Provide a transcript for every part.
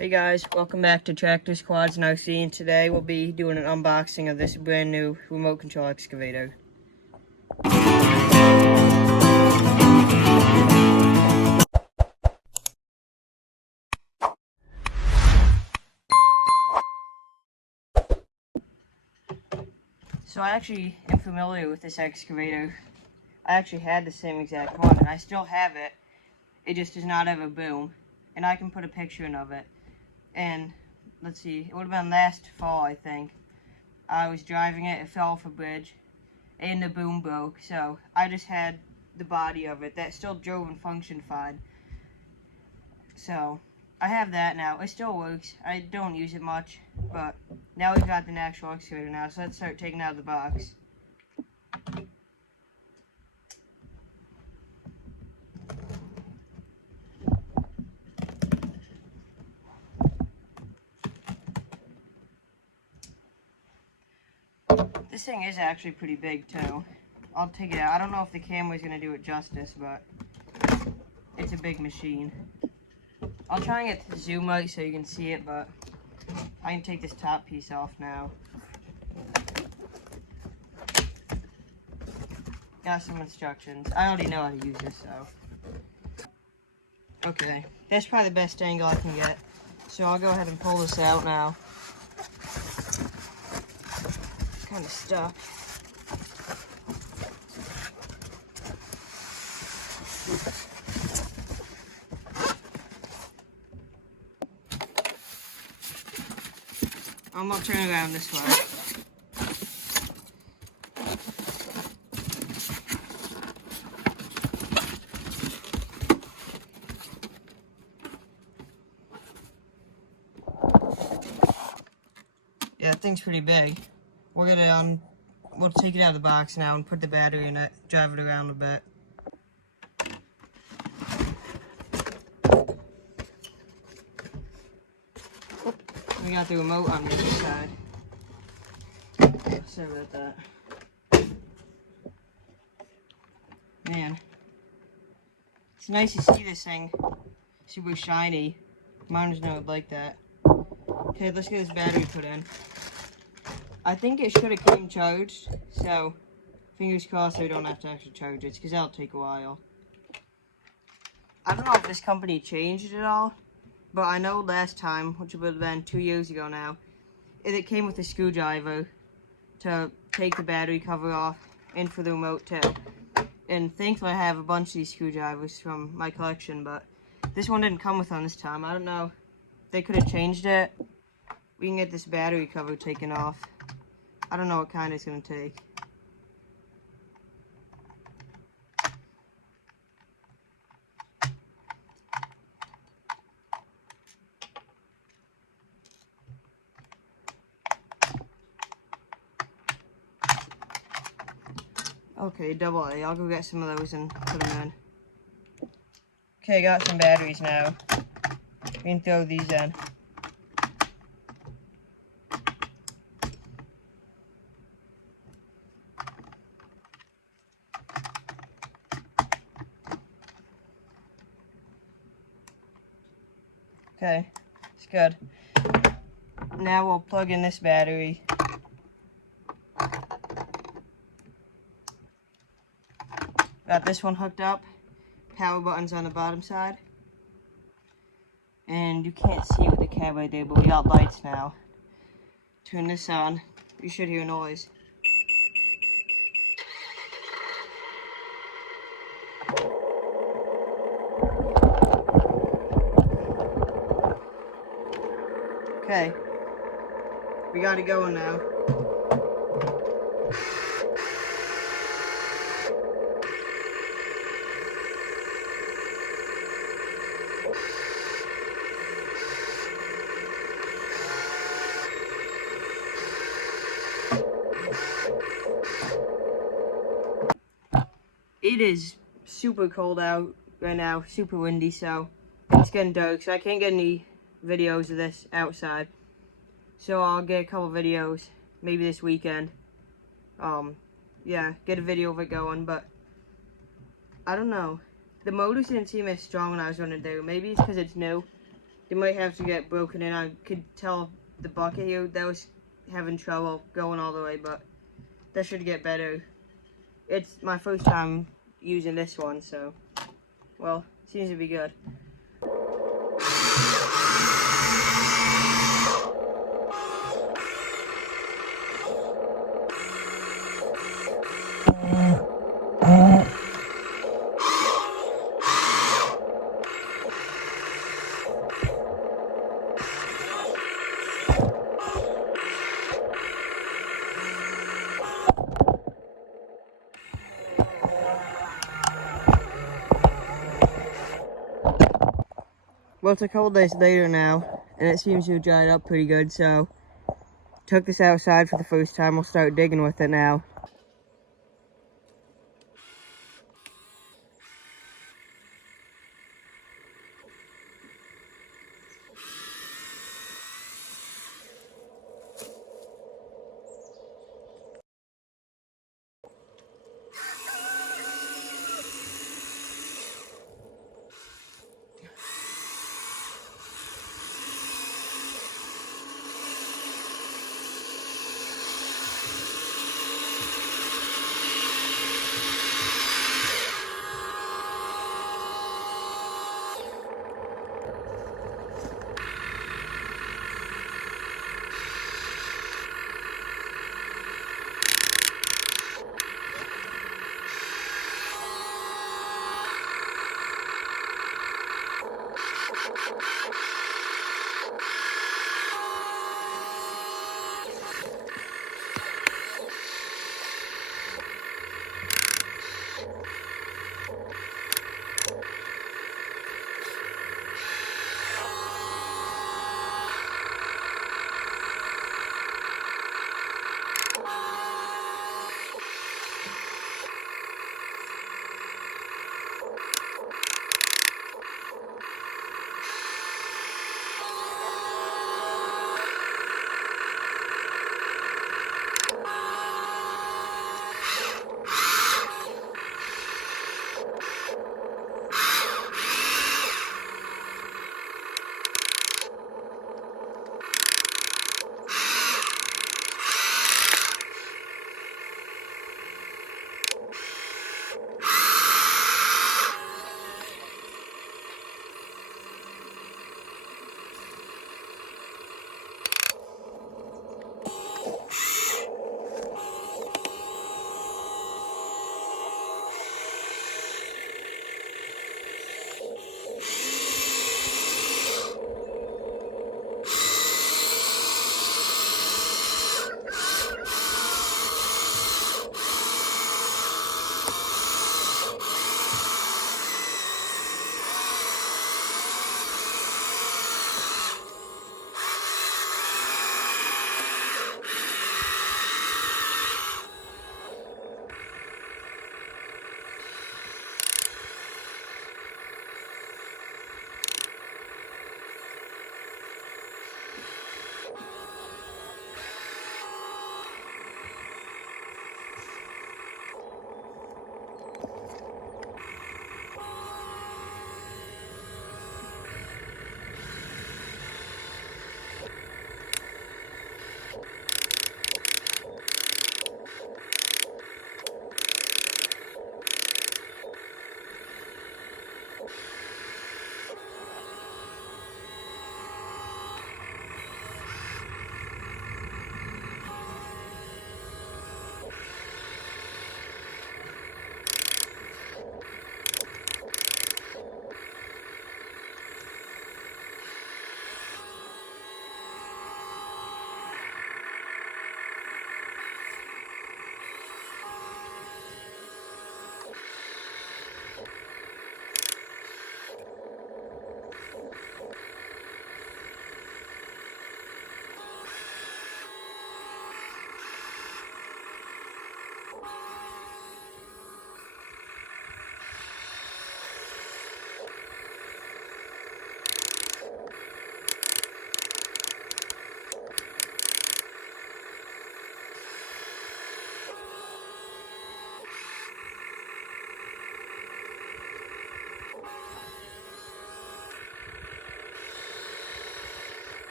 Hey guys, welcome back to Tractor Squad's Now Scene. Today we'll be doing an unboxing of this brand new remote control excavator. So I actually am familiar with this excavator. I actually had the same exact one and I still have it. It just does not have a boom. And I can put a picture in of it. And let's see, it would have been last fall, I think. I was driving it fell off a bridge and the boom broke, so I just had the body of it that still drove and functioned fine. So I have that now. It still works. I don't use it much, but now we've got the actual excavator now, so let's start taking it out of the box. This thing is actually pretty big too. I'll take it out. I don't know if the camera's gonna do it justice, but it's a big machine. I'll try and get the zoom out so you can see it, but I can take this top piece off now. Got some instructions. I already know how to use this, so. Okay, that's probably the best angle I can get. So I'll go ahead and pull this out now. It's kind of stuck. I'm gonna turn it around this way. Yeah, that thing's pretty big. We're gonna we'll take it out of the box now and put the battery in it, drive it around a bit. We got the remote on the other side. Sorry about that. Man, it's nice to see this thing super shiny. Mine was not like that. Okay, let's get this battery put in. I think it should have came charged, so fingers crossed we don't have to actually charge it, because that'll take a while. I don't know if this company changed it at all, but I know last time, which would have been 2 years ago now, it came with a screwdriver to take the battery cover off and for the remote too. And thankfully I have a bunch of these screwdrivers from my collection, but this one didn't come with one this time. I don't know. They could have changed it. We can get this battery cover taken off. I don't know what kind it's going to take. Okay, double A. I'll go get some of those and put them in. Okay, I got some batteries now. We can throw these in. Okay, it's good. Now we'll plug in this battery. Got this one hooked up. Power button's on the bottom side. And you can't see with the camera there, but we got lights now. Turn this on. You should hear a noise. Okay. We got it going now. It is super cold out right now, super windy, so it's getting dark, so I can't get any videos of this outside. So I'll get a couple videos, maybe this weekend. Yeah, get a video of it going, but I don't know. The motors didn't seem as strong when I was running through. Maybe it's because it's new. They might have to get broken in. I could tell the bucket here that was having trouble going all the way, but that should get better. It's my first time using this one, so, well, seems to be good. Well, it's a couple days later now, and it seems to have dried up pretty good, so took this outside for the first time. We'll start digging with it now.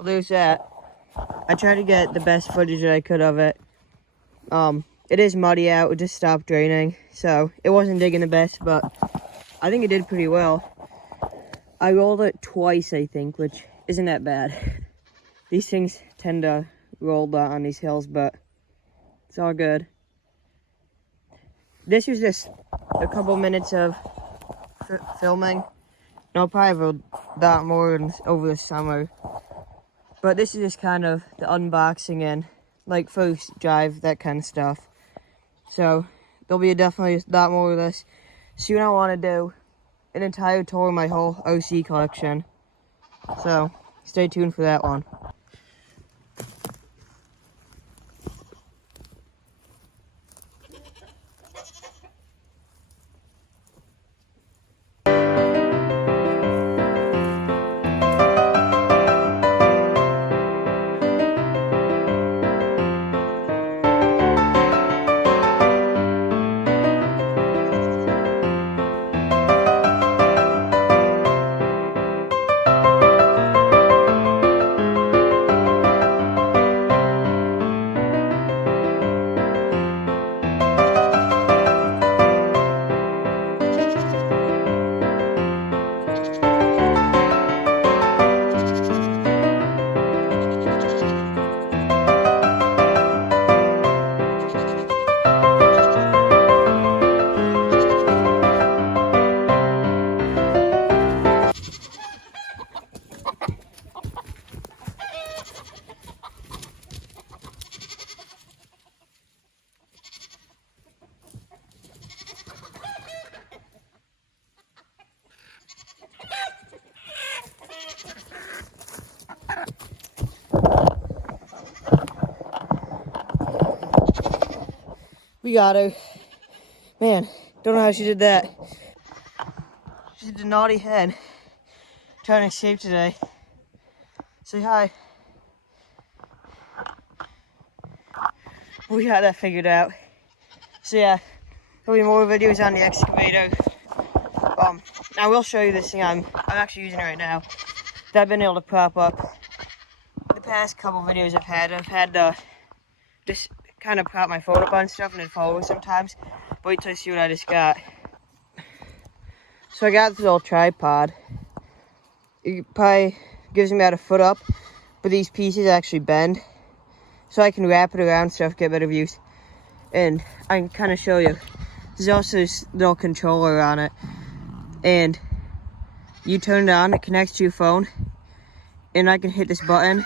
Well, there's that. I tried to get the best footage that I could of it. It is muddy out. It just stopped raining, so it wasn't digging the best, but I think it did pretty well. I rolled it twice, I think, which isn't that bad. These things tend to roll a lot on these hills, but it's all good. This was just a couple minutes of filming. And I'll probably have a lot more over the summer. But this is just kind of the unboxing and like first drive, that kind of stuff. So there'll be definitely a lot more of this. Soon I want to do an entire tour of my whole OC collection. So stay tuned for that one. We got her. Man, don't know how she did that. She did a naughty head. Trying to escape today. Say hi. We got that figured out. So yeah, there'll be more videos on the excavator. I will show you this thing I'm actually using right now that I've been able to prop up. The past couple videos I've had to just kind of prop my phone up on stuff and it falls sometimes. Wait till you see what I just got. So I got this little tripod. It probably gives me about a foot up, but these pieces actually bend. So I can wrap it around stuff, get better views. And I can kind of show you. There's also this little controller on it. And you turn it on, it connects to your phone. And I can hit this button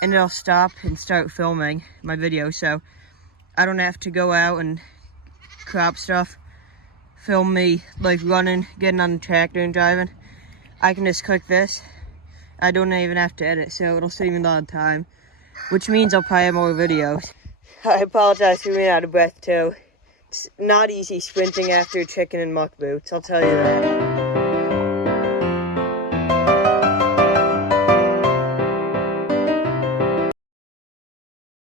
and it'll stop and start filming my video. So I don't have to go out and crop stuff, film me like running, getting on the tractor and driving. I can just click this. I don't even have to edit, so it'll save me a lot of time, which means I'll probably have more videos. I apologize for being out of breath too. It's not easy sprinting after chicken and muck boots, I'll tell you that.